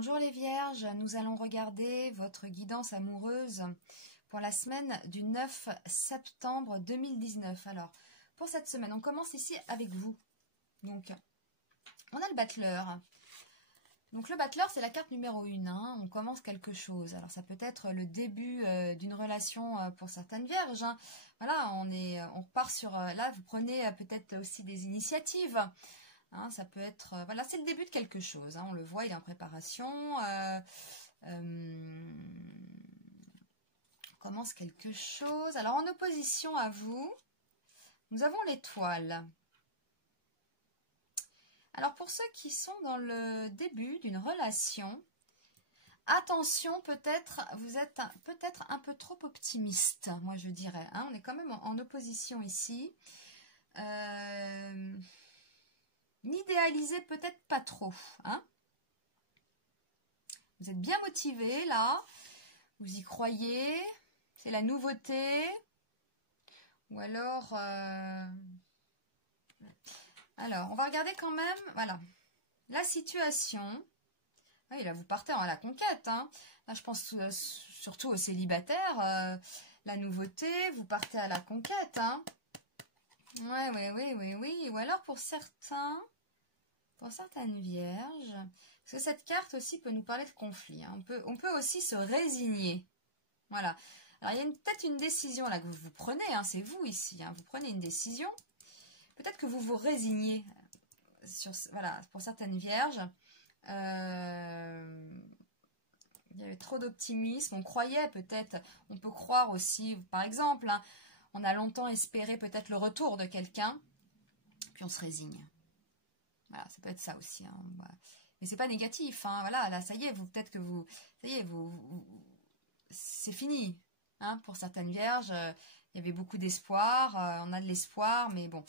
Bonjour les Vierges, nous allons regarder votre guidance amoureuse pour la semaine du 9 septembre 2019. Alors, pour cette semaine, on commence ici avec vous. Donc, on a le battleur. Donc, le battleur, c'est la carte numéro 1. Hein. On commence quelque chose. Alors, ça peut être le début d'une relation pour certaines Vierges. Hein. Voilà, on repart sur... là, vous prenez peut-être aussi des initiatives. Hein, ça peut être, voilà, c'est le début de quelque chose. Hein, on le voit, il est en préparation. On commence quelque chose. Alors, en opposition à vous, nous avons l'étoile. Alors, pour ceux qui sont dans le début d'une relation, attention, peut-être, vous êtes peut-être un peu trop optimiste, moi je dirais. Hein, on est quand même en opposition ici. N'idéalisez peut-être pas trop. Hein. Vous êtes bien motivé là. Vous y croyez. C'est la nouveauté. Ou alors... Alors, on va regarder quand même, voilà, la situation. Oui, là, vous partez à la conquête. Hein. Là, je pense surtout aux célibataires. La nouveauté, vous partez à la conquête. Hein. Oui. Ou alors pour certaines vierges, parce que cette carte aussi peut nous parler de conflit. Hein. On peut aussi se résigner. Voilà. Alors, il y a peut-être une décision là que vous prenez. Hein. C'est vous ici. Hein. Vous prenez une décision. Peut-être que vous vous résignez. Voilà, pour certaines vierges. Il y avait trop d'optimisme. On croyait peut-être. On peut croire aussi, par exemple... Hein, on a longtemps espéré peut-être le retour de quelqu'un, puis on se résigne. Voilà, ça peut être ça aussi. Hein. Voilà. Mais c'est pas négatif. Hein. Voilà, là, ça y est, peut-être que vous, ça y est, c'est fini. Hein. Pour certaines vierges, il y avait beaucoup d'espoir. On a de l'espoir, mais bon,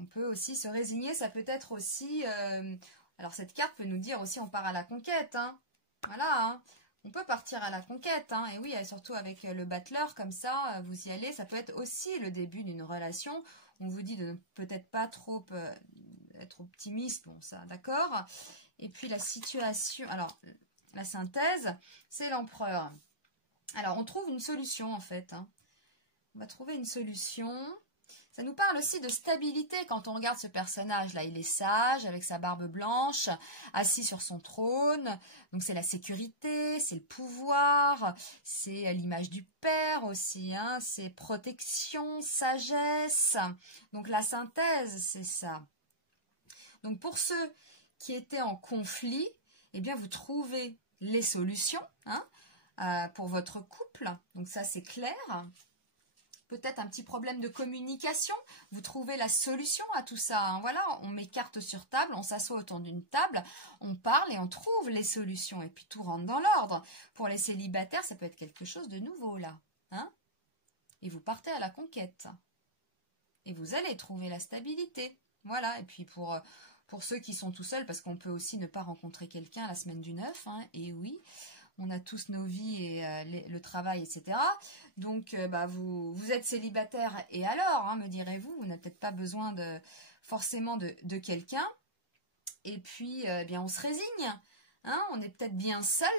on peut aussi se résigner. Ça peut être aussi. Alors cette carte peut nous dire aussi, on part à la conquête. Hein. Voilà. Hein. On peut partir à la conquête, hein, et oui, surtout avec le battleur, comme ça, vous y allez. Ça peut être aussi le début d'une relation. On vous dit de peut-être pas trop être optimiste, bon ça, d'accord. Et puis la situation, alors, la synthèse, c'est l'empereur. Alors, on trouve une solution, en fait. Hein. On va trouver une solution. Ça nous parle aussi de stabilité quand on regarde ce personnage-là. Il est sage, avec sa barbe blanche, assis sur son trône. Donc c'est la sécurité, c'est le pouvoir, c'est l'image du père aussi. Hein. C'est protection, sagesse. Donc la synthèse, c'est ça. Donc pour ceux qui étaient en conflit, eh bien vous trouvez les solutions hein, pour votre couple. Donc ça c'est clair. Peut-être un petit problème de communication, vous trouvez la solution à tout ça. Hein. Voilà, on met carte sur table, on s'assoit autour d'une table, on parle et on trouve les solutions. Et puis tout rentre dans l'ordre. Pour les célibataires, ça peut être quelque chose de nouveau là. Hein. Et vous partez à la conquête. Et vous allez trouver la stabilité. Voilà, et puis pour ceux qui sont tout seuls, parce qu'on peut aussi ne pas rencontrer quelqu'un la semaine du 9, hein, et oui, on a tous nos vies et le travail, etc. Donc, vous êtes célibataire et alors, hein, me direz-vous, vous n'avez peut-être pas besoin forcément de quelqu'un. Et puis, bien, on se résigne. Hein, on est peut-être bien seul,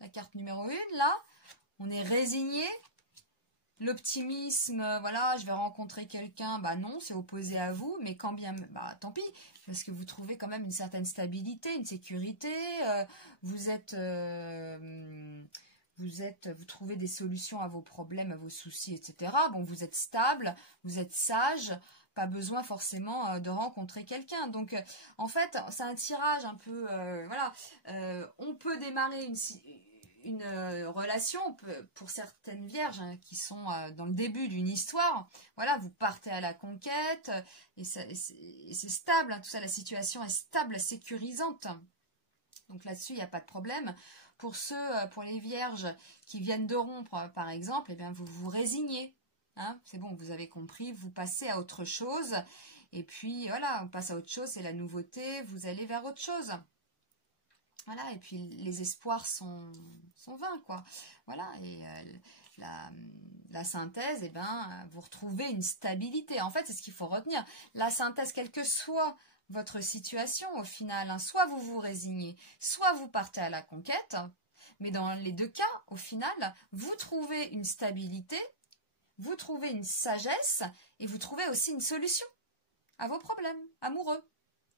la carte numéro 1, là. On est résigné. L'optimisme, voilà, je vais rencontrer quelqu'un, bah non, c'est opposé à vous, mais quand bien, bah tant pis, parce que vous trouvez quand même une certaine stabilité, une sécurité, vous trouvez des solutions à vos problèmes, à vos soucis, etc. Bon, vous êtes stable, vous êtes sage, pas besoin forcément de rencontrer quelqu'un. Donc, en fait, c'est un tirage un peu, voilà, on peut démarrer une relation, pour certaines vierges hein, qui sont dans le début d'une histoire, voilà, vous partez à la conquête et c'est stable, hein, tout ça, la situation est stable, sécurisante. Donc là-dessus, il n'y a pas de problème. Pour les vierges qui viennent de rompre, par exemple, eh bien, vous vous résignez. Hein, c'est bon, vous avez compris, vous passez à autre chose. Et puis, voilà, on passe à autre chose, c'est la nouveauté, vous allez vers autre chose. Voilà, et puis les espoirs sont vains, quoi. Voilà, et la synthèse, eh ben, vous retrouvez une stabilité. En fait, c'est ce qu'il faut retenir. La synthèse, quelle que soit votre situation au final, hein. Soit vous vous résignez, soit vous partez à la conquête. Mais dans les deux cas, au final, vous trouvez une stabilité, vous trouvez une sagesse et vous trouvez aussi une solution à vos problèmes amoureux.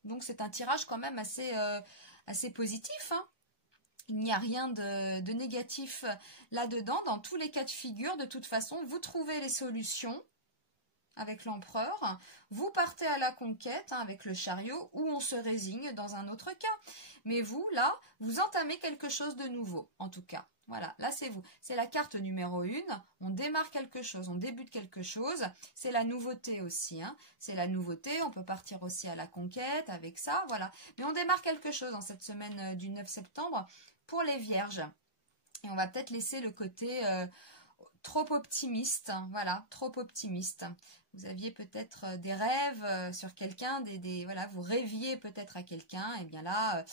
Donc c'est un tirage quand même assez positif, hein. Il n'y a rien de négatif là-dedans. Dans tous les cas de figure, de toute façon, vous trouvez les solutions avec l'empereur. Vous partez à la conquête, hein, avec le chariot, ou on se résigne dans un autre cas. Mais vous, là, vous entamez quelque chose de nouveau, en tout cas. Voilà, là c'est vous. C'est la carte numéro 1. On démarre quelque chose, on débute quelque chose. C'est la nouveauté aussi, hein. C'est la nouveauté, on peut partir aussi à la conquête avec ça, voilà. Mais on démarre quelque chose en cette semaine du 9 septembre pour les vierges. Et on va peut-être laisser le côté trop optimiste, hein, voilà, trop optimiste. Vous aviez peut-être des rêves sur quelqu'un, voilà, vous rêviez peut-être à quelqu'un, et bien là,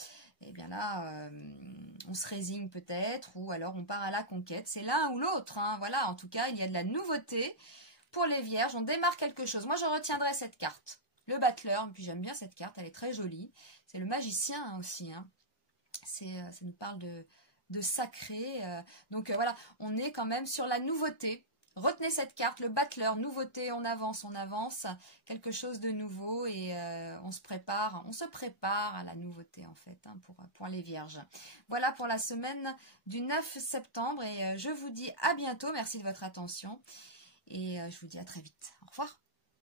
on se résigne peut-être, ou alors on part à la conquête. C'est l'un ou l'autre, hein, voilà. En tout cas, il y a de la nouveauté pour les vierges. On démarre quelque chose. Moi, je retiendrai cette carte, le battleur. Puis j'aime bien cette carte, elle est très jolie. C'est le magicien, hein, aussi, hein. Ça nous parle de sacré. Donc voilà, on est quand même sur la nouveauté. Retenez cette carte, le battleur, nouveauté, on avance, quelque chose de nouveau et on se prépare à la nouveauté en fait, hein, pour les vierges. Voilà pour la semaine du 9 septembre et je vous dis à bientôt, merci de votre attention et je vous dis à très vite. Au revoir.